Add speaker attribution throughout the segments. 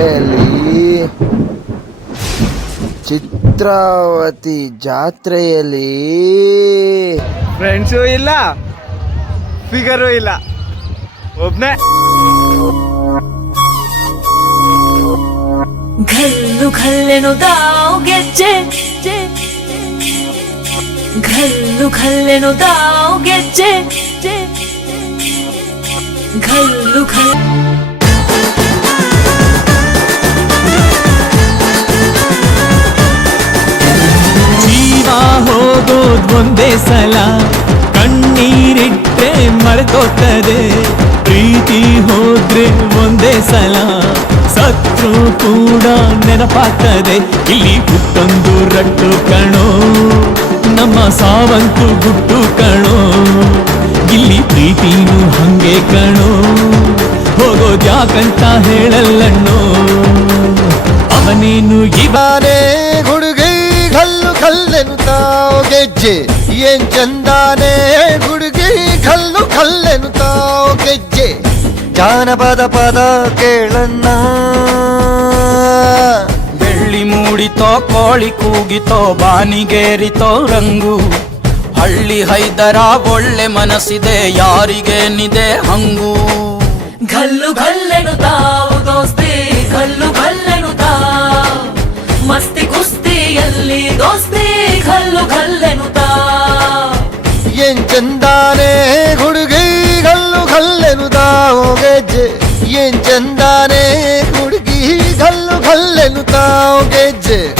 Speaker 1: ಜಿಲ್ಲೆಯಲ್ಲಿ ಚಿತ್ರಾವತಿ ಜಾತ್ರೆಯಲ್ಲಿ
Speaker 2: ಫ್ರೆಂಡ್ಸು ಇಲ್ಲ ಫಿಗರು ಇಲ್ಲ. ಒಬ್ನೇ.
Speaker 3: ಘಲ್ಲು ಘಲ್ಲೆನು ದಾವ್ ಗೆಜ್ಜೆ. ಘಲ್ಲು ಘಲ್ಲೆನು ದಾವ್ ಗೆಜ್ಜೆ. ಘಲ್ಲು ಘಲ್
Speaker 4: ಮರೆತೋಗ್ತದೆ ಪ್ರೀತಿ ಹೋದ್ರೆ ಒಂದೇ ಸಲ ಸತ್ರು ಕೂಡ ನೆನಪಾಗ್ತದೆ. ಇಲ್ಲಿ ಹುಟ್ಟೊಂದು ರಟ್ಟು ಕಣೋ, ನಮ್ಮ ಸಾವಂತು ಗುಟ್ಟು ಕಣೋ. ಇಲ್ಲಿ ಪ್ರೀತಿನೂ ಹಂಗೆ ಕಣೋ, ಹೋಗೋದು ಯಾಕಂತ ಹೇಳಲ್ಲಣ್ಣೋ. ಅವನೇನು
Speaker 1: ಇವಾನೇ ಹುಡುಗಿ ಕಲ್ಲು ಕಲ್ಲೆನು ತಾವು ಗೆಜ್ಜೆ, ಏನ್ ಚಂದಾನೆ ಹುಡುಗಿ ಗೆಜ್ಜೆ ಜಾನಪದ ಪದ ಕೇಳಣ್ಣ.
Speaker 5: ಬೆಳ್ಳಿ ಮೂಡಿತೋ ಕೋಳಿ ಕೂಗಿತೋ ಬಾನಿಗೇರಿತೋ ರಂಗು. ಹಳ್ಳಿ ಹೈದರ ಒಳ್ಳೆ ಮನಸ್ಸಿದೆ ಯಾರಿಗೇನಿದೆ ಹಂಗು.
Speaker 3: ಘಲ್ಲು ಘಲ್ಲೆನು ತಾವು ದೋಸ್ತಿ. Lenu tau
Speaker 5: geje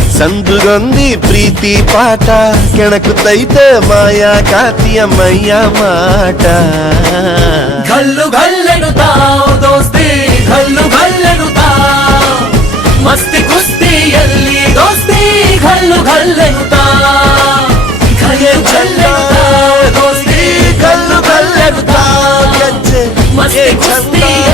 Speaker 6: ಸಂದುಗೊಂದಿ ಪ್ರೀತಿ ಪಾಠ ಕೆಣಕುತ್ತೈತೆ ಮಾಯಾ ಕಾತಿಯ ಮೈಯ ಮಾಟ
Speaker 3: ಗಲ್ಲು ಗಲ್ಲೆಡು ತಾವು ದೋಸ್ತಿ ಗಲ್ಲು ಗಲ್ಲೆಡು ತಾವು ಮಸ್ತಿ ಕುಸ್ತಿಯಲ್ಲಿ ದೋಸ್ತಿ ಗಲ್ಲು ಗಲ್ಲೆಡು ತಾವು ಗಲ್ಲೆಡು ದೋಸ್ತಿ ಗಲ್ಲು ಗಲ್ಲೆಡು ತಾವು ಮಸ್ತಿ ಕುಸ್ತಿಯ